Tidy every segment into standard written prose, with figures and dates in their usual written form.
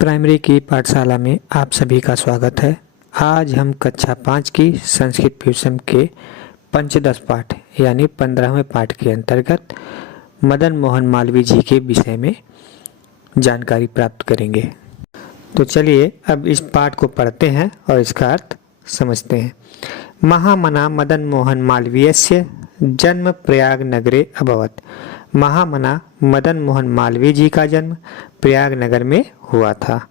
Primary की पाठशाला में आप सभी का स्वागत है। आज हम कक्षा 5 की संस्कृत फ्यूजन के पंचदश पाठ यानी 15वें पाठ के अंतर्गत मदन मोहन मालवीय जी के विषय में जानकारी प्राप्त करेंगे। तो चलिए अब इस पाठ को पढ़ते हैं और इसका अर्थ समझते हैं। महामना मदन मोहन मालवीयस्य जन्म प्रयाग नगरे अभवत्। महामना मदन मोहन मालवीय जी का जन्म प्रयाग नगर में हुआ था।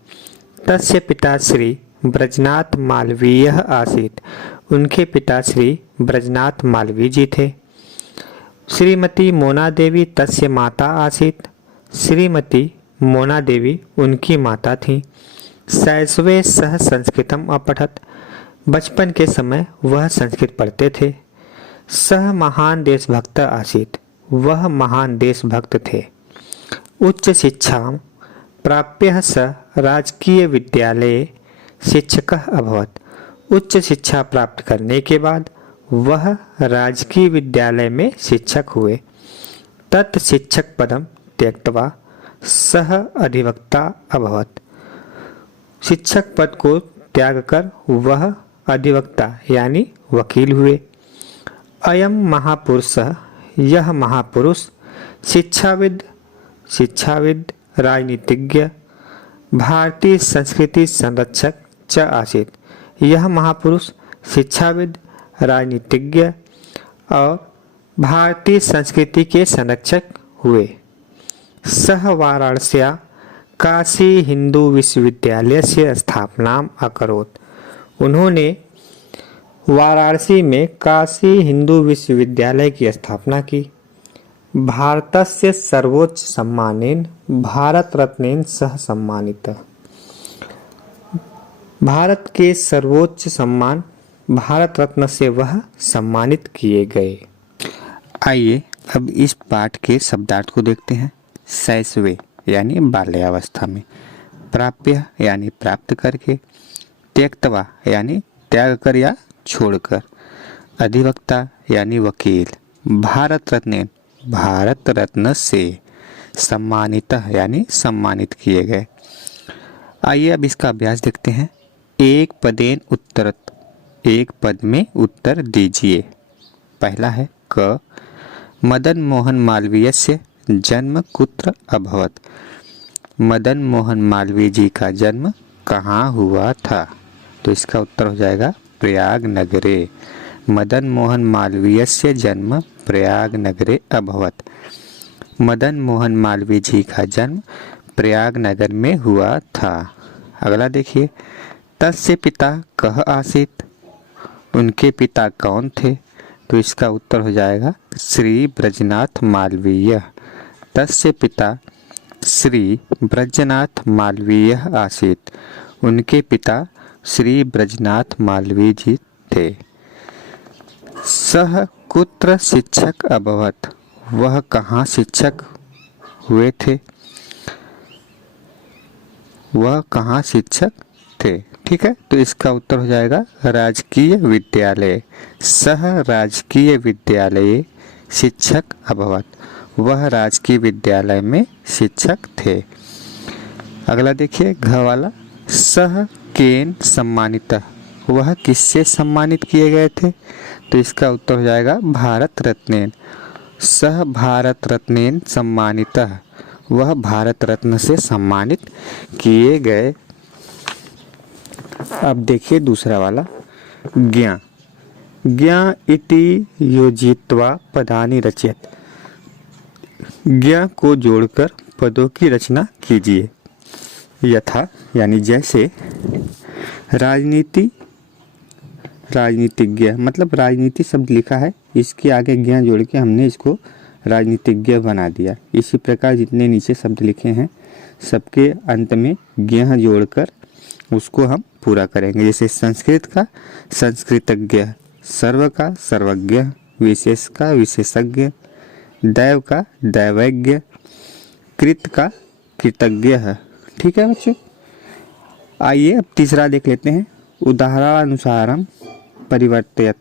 तस्य पिता श्री ब्रजनाथ मालवीय आसीत्। उनके पिता श्री ब्रजनाथ मालवीय जी थे। श्रीमती मोना देवी तस्य माता आसीत्। श्रीमती मोना देवी उनकी माता थीं। शैशवे सह संस्कृतम अपठत्। बचपन के समय वह संस्कृत पढ़ते थे। सह महान देशभक्त आसीत्। वह महान देशभक्त थे। उच्च शिक्षा प्राप्य स राजकीय विद्यालये शिक्षकः अभवत्। उच्च शिक्षा प्राप्त करने के बाद वह राजकीय विद्यालय में शिक्षक हुए। तत् शिक्षक पदम त्यक्त्वा सह अधिवक्ता अभवत्। शिक्षक पद को त्याग कर वह अधिवक्ता यानी वकील हुए। अयम महापुरुषः, यह महापुरुष शिक्षाविद राजनीतिज्ञ भारतीय संस्कृति संरक्षक च आसीत्। यह महापुरुष शिक्षाविद राजनीतिज्ञ और भारतीय संस्कृति के संरक्षक हुए। सह वाराणस्या काशी हिंदू विश्वविद्यालय से स्थापना अकरोत्। उन्होंने वाराणसी में काशी हिंदू विश्वविद्यालय की स्थापना की। भारतस्य सर्वोच्च सम्मानेन भारत रत्नेन सह सम्मानित। भारत के सर्वोच्च सम्मान भारत रत्न से वह सम्मानित किए गए। आइए अब इस पाठ के शब्दार्थ को देखते हैं। शैशवे यानी बाल्यावस्था में, प्राप्य यानी प्राप्त करके, त्यक्त्वा यानी त्याग कर या छोड़कर, अधिवक्ता यानी वकील, भारत रत्न से, सम्मानित यानी सम्मानित किए गए। आइए अब इसका अभ्यास देखते हैं। एक पदेन उत्तरत, एक पद में उत्तर दीजिए। पहला है क मदन मोहन मालवीयस्य जन्म कुत्र अभवत्। मदन मोहन मालवीय जी का जन्म कहाँ हुआ था? तो इसका उत्तर हो जाएगा प्रयाग नगरे। मदन मोहन मालवीयस्य जन्म प्रयाग नगरे अभवत्। मदन मोहन मालवीय जी का जन्म प्रयाग नगर में हुआ था। अगला देखिए, तस्य पिता कः आसीत्। उनके पिता कौन थे? तो इसका उत्तर हो जाएगा श्री ब्रजनाथ मालवीय। तस्य पिता श्री ब्रजनाथ मालवीय आसीत्। उनके पिता श्री ब्रजनाथ मालवीय जी थे। सह कुत्र शिक्षक अभवत्। वह कहाँ शिक्षक हुए थे? वह कहाँ शिक्षक थे? ठीक है, तो इसका उत्तर हो जाएगा राजकीय विद्यालय। सह राजकीय विद्यालय शिक्षक अभवत्। वह राजकीय विद्यालय में शिक्षक थे। अगला देखिए घ वाला, सह केन सम्मानित। वह किससे सम्मानित किए गए थे? तो इसका उत्तर हो जाएगा भारत रत्नेन। सह भारत रत्नेन सम्मानितः। वह भारत रत्न से सम्मानित किए गए। अब देखिए दूसरा वाला, ज्ञा इति योजित्वा पदानि रचयत्। ज्ञा को जोड़कर पदों की रचना कीजिए। यथा यानी जैसे, राजनीतिज्ञ मतलब राजनीति शब्द लिखा है, इसके आगे ज्ञा जोड़ के हमने इसको राजनीतिज्ञ बना दिया। इसी प्रकार जितने नीचे शब्द लिखे हैं सबके अंत में ज्ञ जोड़कर उसको हम पूरा करेंगे। जैसे संस्कृत का संस्कृतज्ञ, सर्व का सर्वज्ञ, विशेष का विशेषज्ञ, दैव का दैवज्ञ, कृत का कृतज्ञ है। ठीक है बच्चों, आइए अब तीसरा देख लेते हैं। उदाहरणानुसारम परिवर्तयत,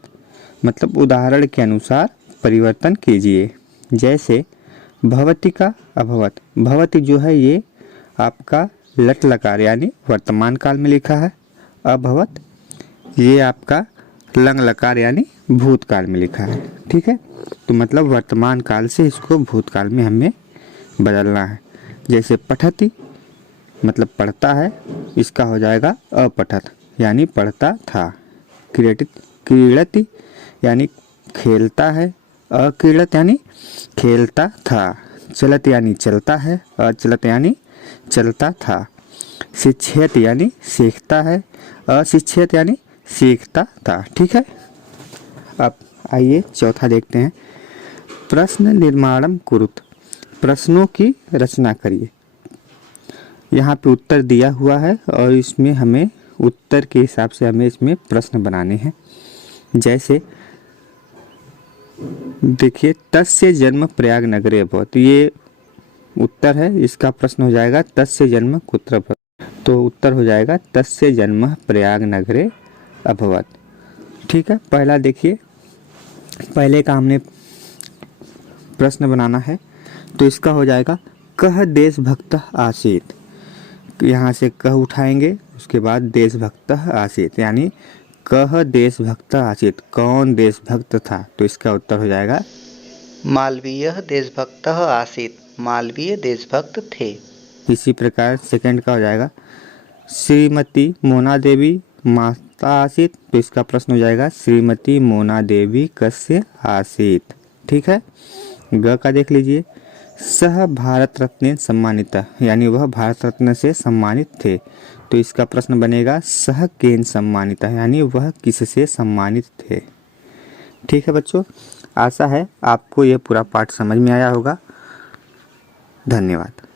मतलब उदाहरण के अनुसार परिवर्तन कीजिए। जैसे भवती का अभवत। भवती जो है ये आपका लट लकार यानी वर्तमान काल में लिखा है। अभवत ये आपका लंग लकार यानी भूतकाल में लिखा है। ठीक है, तो मतलब वर्तमान काल से इसको भूतकाल में हमें बदलना है। जैसे पठति मतलब पढ़ता है, इसका हो जाएगा अपठत यानी पढ़ता था। क्रीड़ति यानी खेलता है, अक्रीड़त यानी खेलता था। चलत यानी चलता है, अचलत यानी चलता था। शिक्षेत यानी सीखता है, अशिक्षित यानी सीखता था। ठीक है, अब आइए चौथा देखते हैं। प्रश्न निर्माणम कुरुत, प्रश्नों की रचना करिए। यहाँ पे उत्तर दिया हुआ है और इसमें हमें उत्तर के हिसाब से हमें इसमें प्रश्न बनाने हैं। जैसे देखिए, तस्य जन्म प्रयाग नगरे अभवत, ये उत्तर है। इसका प्रश्न हो जाएगा तस्य जन्म कुत्र अभवत, तो उत्तर हो जाएगा तस्य जन्म प्रयाग नगरे अभवत। ठीक है, पहला देखिए, पहले का हमने प्रश्न बनाना है, तो इसका हो जाएगा कह देशभक्त आसीत। यहाँ से कह उठाएंगे, उसके बाद देशभक्त आसीत यानी कह देशभक्त आसीत, कौन देशभक्त था, तो इसका उत्तर हो जाएगा मालवीय देशभक्त आसीत, मालवीय देशभक्त थे। इसी प्रकार सेकंड का हो जाएगा श्रीमती मोना देवी माता आसीत, तो इसका प्रश्न हो जाएगा श्रीमती मोना देवी कस्य आसीत। ठीक है, ग का देख लीजिए, सह भारत रत्न सम्मानित यानी वह भारत रत्न से सम्मानित थे, तो इसका प्रश्न बनेगा सह केन सम्मानित यानी वह किससे सम्मानित थे। ठीक है बच्चों, आशा है आपको यह पूरा पाठ समझ में आया होगा। धन्यवाद।